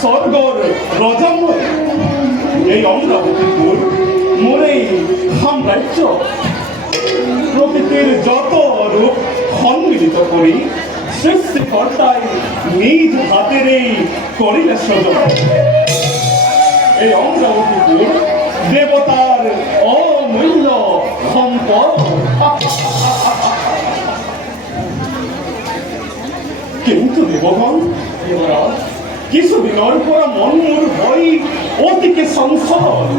স্বর্গর রজন্ময় এই অমরাবতীপুর মোরেই সাম্রাজ্য প্রকৃতির যত রূপ সম্মিলিত করি সৃষ্টিকর্তায় নিজ হাতের এই করিলে সজন এই অমরাবতীপুর দেবতার অমূল্য সম্পদ কিন্তু দেবগণ কিছুদিনের পর মন মোর হই অতিকে সংশয়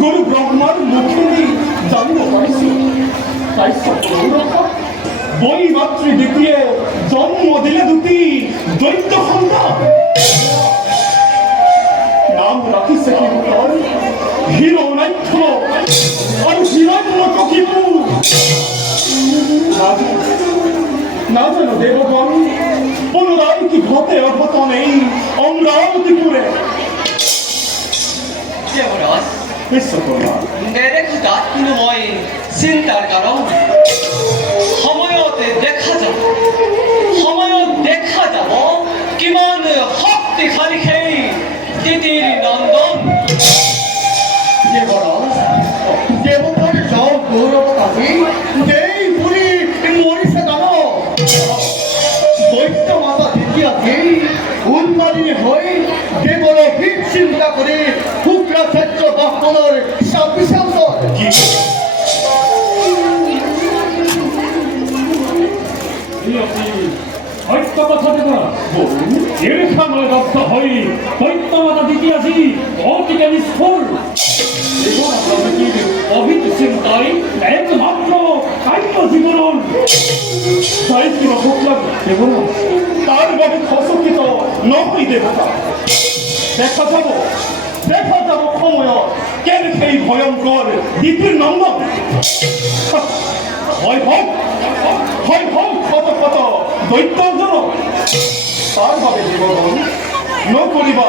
গুরু ব্রহ্মার মুখে জানতে পারছি তাই বই মাতৃ দ্বিতীয় জন্ম দিলে দুটি দৈত্য সন্তান নাম রাখিছে কিন্তু হিরণ্যাক্ষ আর হিরণ্যকশিপু না জানো দেবগণ পুনরায় কি ঘটে অঘট নেই অমরাবতীপুরে দেবরাজ বিশ্বকর্মা নিরক্ষিতাত্মময় চিন্তার কারণ সময়তে দেখা যাব কিমান শক্তিশালী সেই তিতির নন্দন দেবরাজ দেবতার সব গৌরব কাজী যেই পুরী মরিছে জানো দৈত্য মাতা দ্বিতীয়াকে উন্মাদিনী হয়ে দেবর হিত চিন্তা করে শুক্রা ক্ষেত্র দহনের সাবিশাল কথা দেবা এর সামনে দগ্ধ হই দৈত্যমাতা দ্বিতীয়াসী অতিকে নিষ্ফল অভিত চিন্তায় একমাত্র কার্য জীবন সাহিত্য ভোগলাম দেবনা তার বাবে খসকিত নয় দেবতা দেখা যাব সময় কেন সেই ভয়ঙ্কর দ্বিতীয় নন্দন হয় হোক কত কত দৈত্যজন তার ভাবে জীবন নকরিবা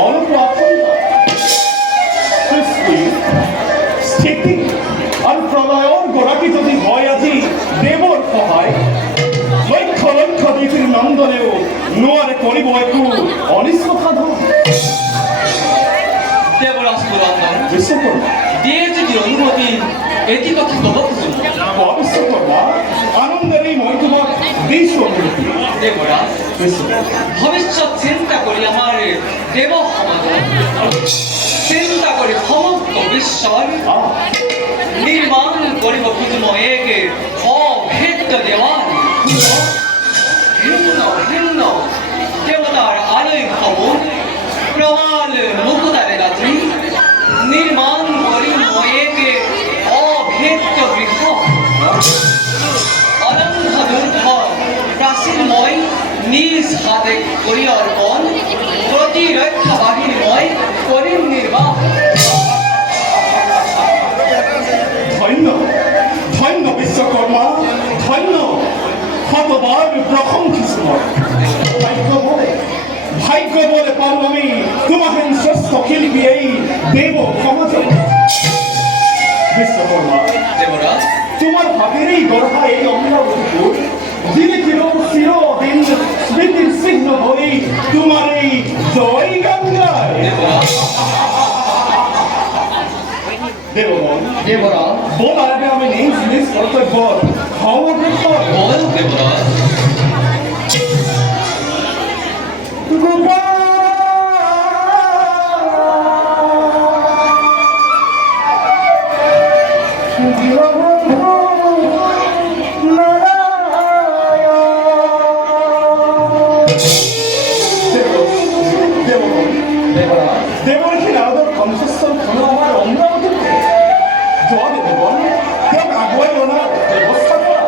অল্প আশঙ্কা সৃষ্টি স্থিতি আর প্রলয়র গোড়াটি যদি হয় আজি দেবর সহায় লক্ষ লক্ষ দ্বীপের নন্দনেও নোয়ারে করিব একটু অনিষ্ট সাধন দেবরাজ পুরাতন বিশ্বকর্মা দিয়ে যদি অনুমতি এটি কথা কব বিশ্বকর্মা আনন্দের এই মৈত্রবাদ বিশ্ব অনুমতি দেবরাজ ভবিষ্যৎ চিন্তা করি আমার দেব সমাজ চিন্তা করি সমস্ত বিশ্বর নির্মাণ করিব খুঁজব এক অভেদ্য দেওয়াল করি অর্পণ প্রতিরক্ষা বাহিনীময় করিম নির্বাহ ধন্য ধন্য বিশ্বকর্মা ধন্য শতবার প্রথম কিসমত ভাগ্য বলে পারব আমি তোমাহেন শ্রেষ্ঠ শিল্পী এই দেব সমাজ বিশ্বকর্মা দেবরাজ তোমার হাতেরই গড়া এই অমরাবতীপুর যিনি চিরদিন স্মৃতির চিহ্ন হই তোমার এই জয় গঙ্গায় দেবগণ দেবরাজ বলার আগে আমি নিজ নিজ কর্তব্য ক্ষমা কর বল দেবরাজ দেবর্ষী নারদের কণ্ঠস্থল হলো আমার অমরাবতীতে জয় দেবগণ কেউ আগুয়াই ওনার ব্যবস্থা করা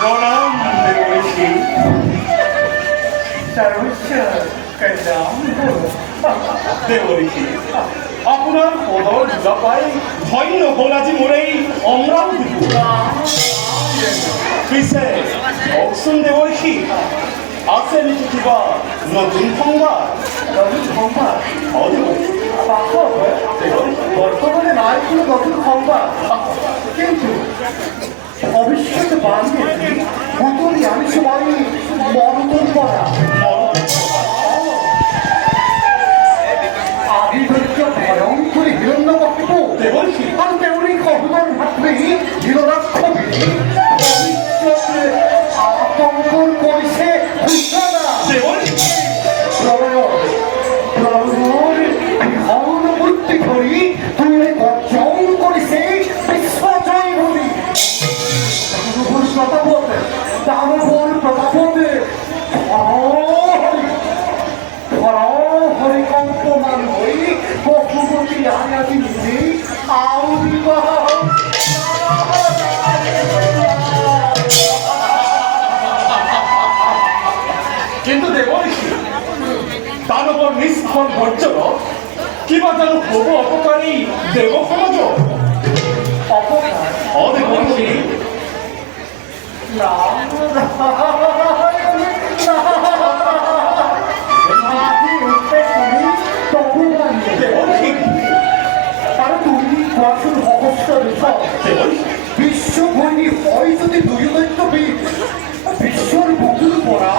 প্রণাম দেবর্ষী দেবর্ষী আপনার পদর দুলা পাই ধন্য হল আজি মোর এই অমরাবতীপুর পিছে কওকচোন দেবৰ্ষী আছে নেকি কিবা নতুন সংবাদ বর্তমানে নাই কোনো নতুন সংবাদ কিন্তু ভবিষ্যতে বাড়িয়ে নতুনই আমি সবাই মরণ করা আবির্ভাজ্য ভয়ঙ্কর হিরণ্যকশিপু দেবর্ষী আর তেমনি কহুদর ভাতৃ হিরণাক্ষী ভবিষ্যতে আতঙ্কর করেছে ঘোষণা দেবর্ষী মূর্তি ধরি তুই গর্জন করিছে বিশ্বজয় ভূমি প্রতাপতে দানবর প্রতাপতে হরিকম্পমান হই বহুপতি আয়াতি নিজে আউদিবাহ কিন্তু দেবর্ষী দানৱৰ নিষ্ফল গৰ্জন কিবা জানো হব অপকাৰী দেৱ সমাজ দেৱৰ্ষী দেৱৰ্ষী তারা তুমি কোয়াশন অবস্থা দেৱৰ্ষী বিশ্ব বৈনী হয় যদি দুর্দৈত্যবিদ বিশ্বর বুকুর পড়া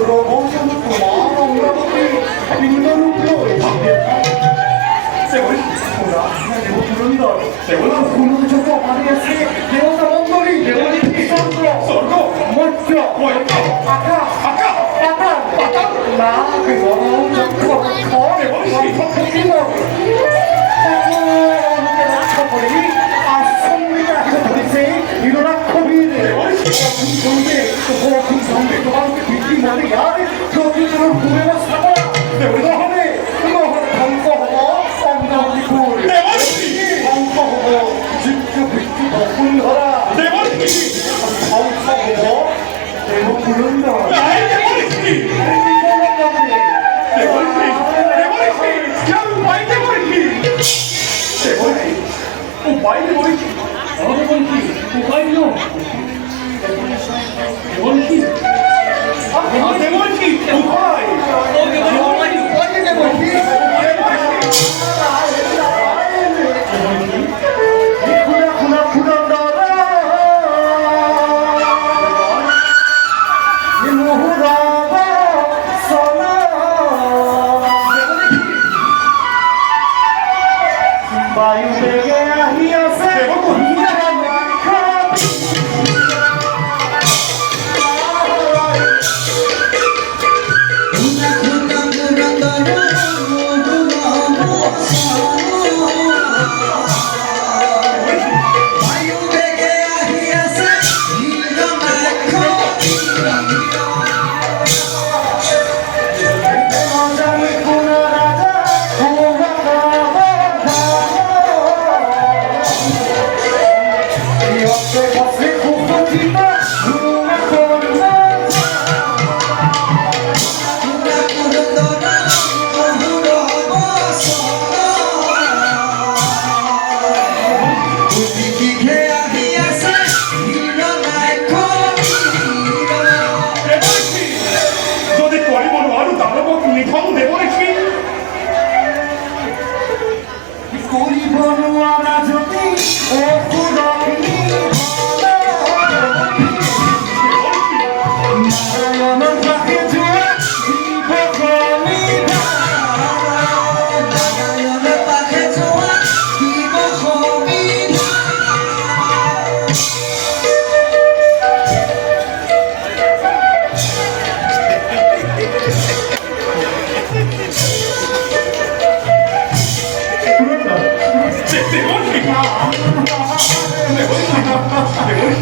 রবজন তোমার অমরাবতী ভিন্নরূপ দেবতুরন্দর দেবতার পুনর্যত বানিয়েছে দেবতা মন্ডলী চন্দ্র স্বর্গ মর্য আকাশ আকাশ পাতাল না গরম চক্র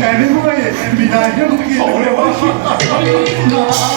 এনেকুৱাই বিদায় চহৰে হয়।